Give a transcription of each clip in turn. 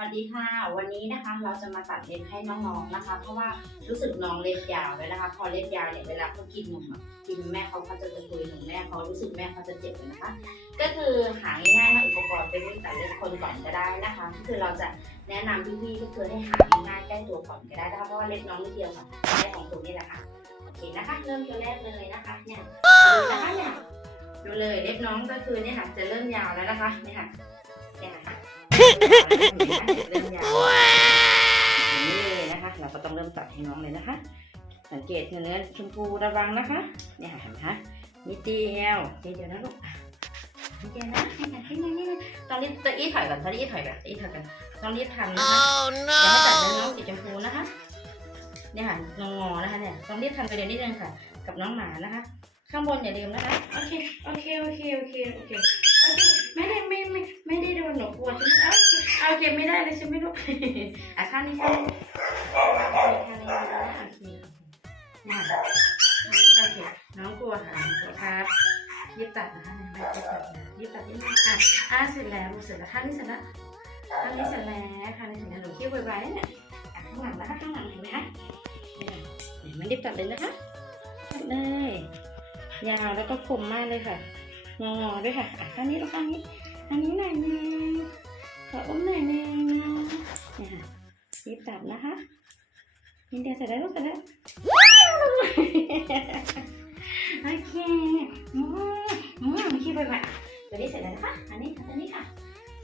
สวัสดีค่ะ วันนี้นะคะเราจะมาตัดเล็บให้น้องๆนะคะ เพราะว่ารู้สึกน้องเล็บยาวเลยนะคะ พอเล็บยาวเนี่ยเวลาเขากินนมอะกินแม่เขาเขาจะตะกุยหนุ่มแม่เขารู้สึกแม่เขาจะเจ็บนะคะ ก็คือหาง่ายๆนะอุปกรณ์เป็นวิธีตัดเล็บคนก่อนก็ได้นะคะก็คือเราจะแนะนำพี่ๆก็คือให้หาง่ายๆใกล้ตัวก่อนก็ได้นะคะเพราะว่าเล็บน้องนิดเดียวค่ะใช้ของตัวนี่แหละค่ะโอเคนะคะเริ่มตัวแรกเลยนะคะเนี่ยดูนะคะเนี่ยดูเลยเล็บน้องก็คือเนี่ยค่ะจะเริ่มยาวแล้วนะคะเนี่ยค่ะเนี่ยค่ะ เริ่มยาวนี่นะคะ เราก็ต้องเริ่มตัดให้น้องเลยนะคะ สังเกตเนื้อชมพูระวังนะคะ เนี่ยเห็นไหมคะนิดเดียวนิดเดียวนะลูกนิดเดียวนะให้หน่อยให้หน่อยให้หน่อยต้องรีบตัวอี้ถอยก่อนต้องรีบถอยก่อนอี้ถอยก่อนต้องรีบทันนะคะอย่าให้ตัดเนื้อน้องสีชมพูนะคะ เนี่ยค่ะงอๆนะคะเนี่ยต้องรีบทันไปเดี๋ยวนิดนึงค่ะ กับน้องหมานะคะ ข้างบนอย่าลืมนะคะ โอเค โอเค โอเค โอเค โอเค ไม่ได้ไม่ไม่ไม่ได้โดนหนูกลัวใช่ไหมเอาโอเคไม่ได้เลยใช่ไหมลูกอะข้างนี้ข้างนี้โอเคข้างนี้นะโอเคเนี่ยโอเค น้องกลัวค่ะกลัวครับรีบตัดนะคะเนี่ยรีบตัดนะรีบตัดนิดนึงอะอะเสร็จแล้วเสร็จแล้วข้างนี้เสร็จแล้วข้างนี้เสร็จแล้วข้างนี้เสร็จแล้วหนูคิ้วไวๆเนี่ยอะข้างหลังนะคะข้างหลังเห็นไหมคะเนี่ยเห็นไหมรีบตัดเลยนะคะตัดเลย ยาวแล้วก็คมมากเลยค่ะงอๆด้วยค่ะอะข้างนี้แล้วข้างนี้อันนี้หน่อยนึงขออุ้มหน่อยนึงเนี่ยค่ะรีบตัดนะคะนิดเดียวเสร็จแล้วเสร็จแล้วโอเคอืมอืมไม่คิดไปไหมตัวนี้เสร็จแล้วนะคะอันนี้ค่ะตัวนี้ค่ะ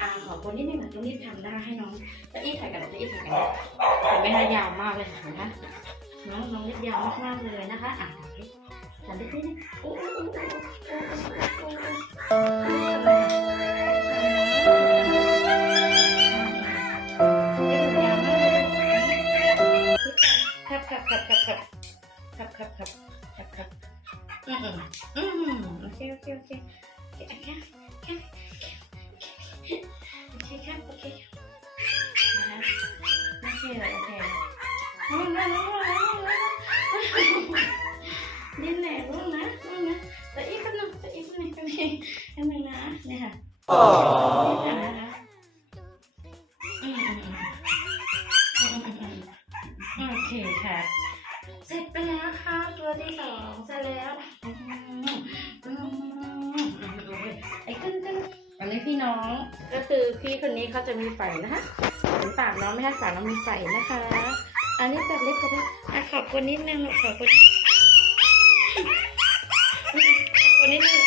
อ่าขอคนนิดนึงค่ะตรงนี้ทำได้ให้น้องจะอี้ถ่ายกันจะอี้ถ่ายกันเห็นไหมคะยาวมากเลยค่ะนไหมคะน้องน้องเล็บยาวมากๆเลยนะคะอะ ทำได้ที่นี่โอ้โอ้โอ้โอ้โอ้โอ้โอ้ครับครับครับครับครับครับครับครับครับครับอืมอืมอืมโอเคโอเคโอเคโอเคโอเคโอเคโอเคครับโอเคนะโอเคโอเคน้องนะน้อง นะน้องนะนี่แหละลูกนะลูกนะแต่อีกคนนึงแต่อีกคนนึงคนนึงคนนึงนะเนี่ยค่ะนี่นะคะโอเคค่ะ เสร็จไปแล้วค่ะตัวที่สองเสร็จแล้วไอ้ขึ้นขึ้นอันนี้พี่น้องก็คือพี่คนนี้เขาจะมีไฝนะคะเห็นปากน้องไหมคะปากน้องมีไฝนะคะ อันนี้ตัดเล็บตัดเล็บอะขอบคุณนิดนึงขอบคุณ ขอบคุณนิดนึง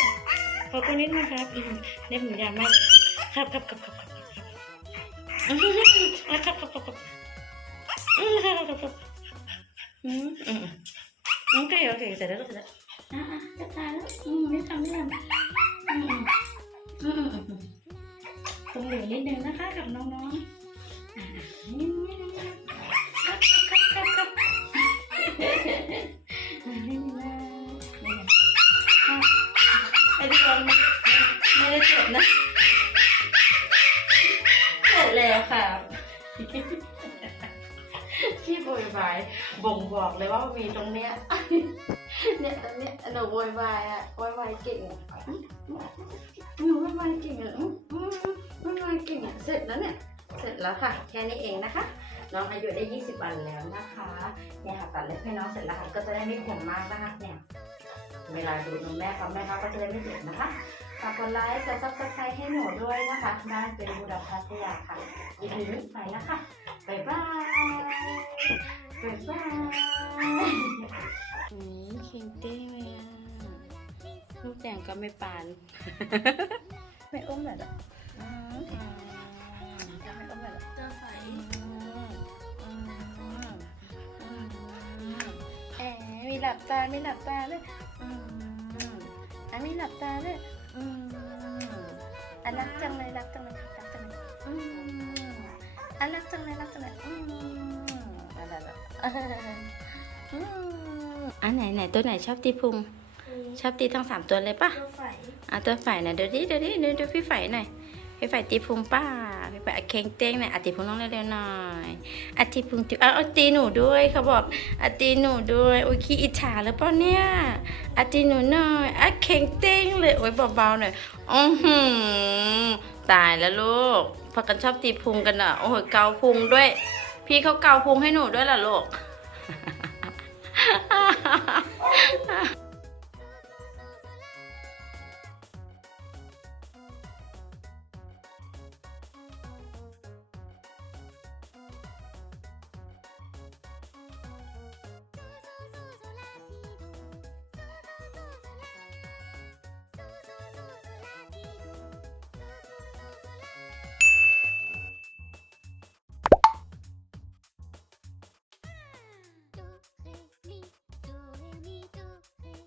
ขอคุณนิดนึงครับอืมเล็บหนูยาวมากครับครับครับครับครับครับครับครับครับครับครับครับครับอืมอืมโอเคโอเคเสร็จแล้วเสร็จแล้วอะอะจะตายแล้วอืมไม่ทำไม่ทำอืมอืมอืมอืมอืมคงเหลือนิดนึงนะคะกับน้องๆ ที่โวยวายบ่งบอกเลยว่ามีตรงเนี้ย เนี่ยอันเนี้ยหนูโวยวายอะโวยวายเก่งอะหนูโวยวายเก่งอะอืมอืมโวยวายเก่งอะเสร็จแล้วเนี่ย เสร็จแล้วค่ะ แค่นี้เองนะคะ น้องอายุได้ 20 วันแล้วนะคะ เนี่ยค่ะตัดเล็บให้น้องเสร็จแล้วค่ะ ก็จะได้ไม่ขมมากนะคะเนี่ย เวลาดูนมแม่เขาแม่เขาก็จะได้ไม่เจ็บนะคะฝากกดไลค์กดซับสไครต์ให้หนูด้วยนะคะ ได้เป็นบูดาพัทยาค่ะอีพีนี้ไปแล้วค่ะ บายบายบายบายอืมเค็งเต้เลยอะลูกแต่งก็ไม่ปาน ไม่อุ้มเลยหรออืมอืมจะไม่อุ้มเลยหรอเจอไฟแอบมีหลับตามีหลับตาด้วยอืมอะมีหลับตาด้วยอืมอะรักจังเลยรักจังเลยรักจังเลยอืม อะรักจังเลยรักจังเลยอืมอะไรแบบอืมอันไหนไหนตัวไหนชอบตีพุง ชอบตีทั้งสามตัวเลยปะเจอไฟอะตัวฝ่ายหน่อยเดี๋ยวดิเดี๋ยวดิเดี๋ยวดูพี่ฝ่ายหน่อยพี่ฝ่ายตีพุงป้าพี่ฝ่ายเค้งเต้งหน่อยอะตีพุงน้องเร็วๆหน่อยอะตีพุงตีอะเอาตีหนูด้วยเขาบอกอะตีหนูด้วยโอ้ยขี้อิจฉาหรือเปล่าเนี่ยอะตีหนูหน่อยอะเค้งเต้งเลยโอ้ยเบาๆหน่อยอือหือตายแล้วลูกพ พักกันชอบตีพุงกันอะ โอ้โหเกาพุงด้วย พี่เขาเกาพุงให้หนูด้วยล่ะลูก